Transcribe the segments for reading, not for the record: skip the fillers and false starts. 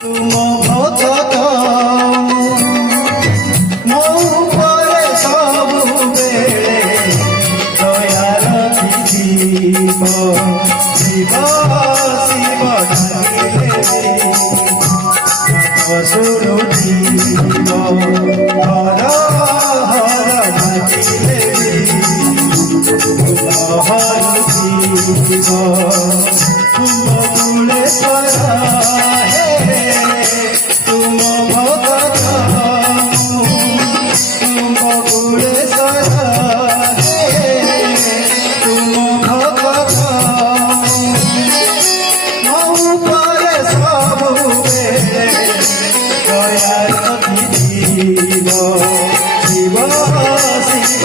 तुम भक्त मो परे सबुबेले दया रखिथिब शिव शिव शुणुथिब हर हर डाकिले हरुथिब तुम कुलेश्वर तुम भक्त तुम कुलेश्वर तुम भक्त मो परे सबुबेले दया रखिथिब शिव शिव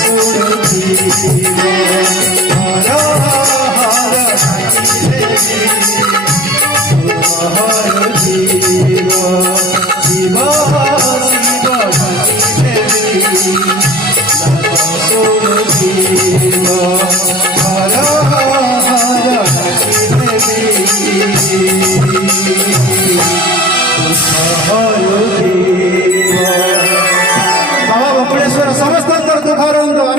शुणुथिब हर हर हरुथिब शिव शिव शुणुथिब हर हर बाबा बपळेश्वर समस्त दुःख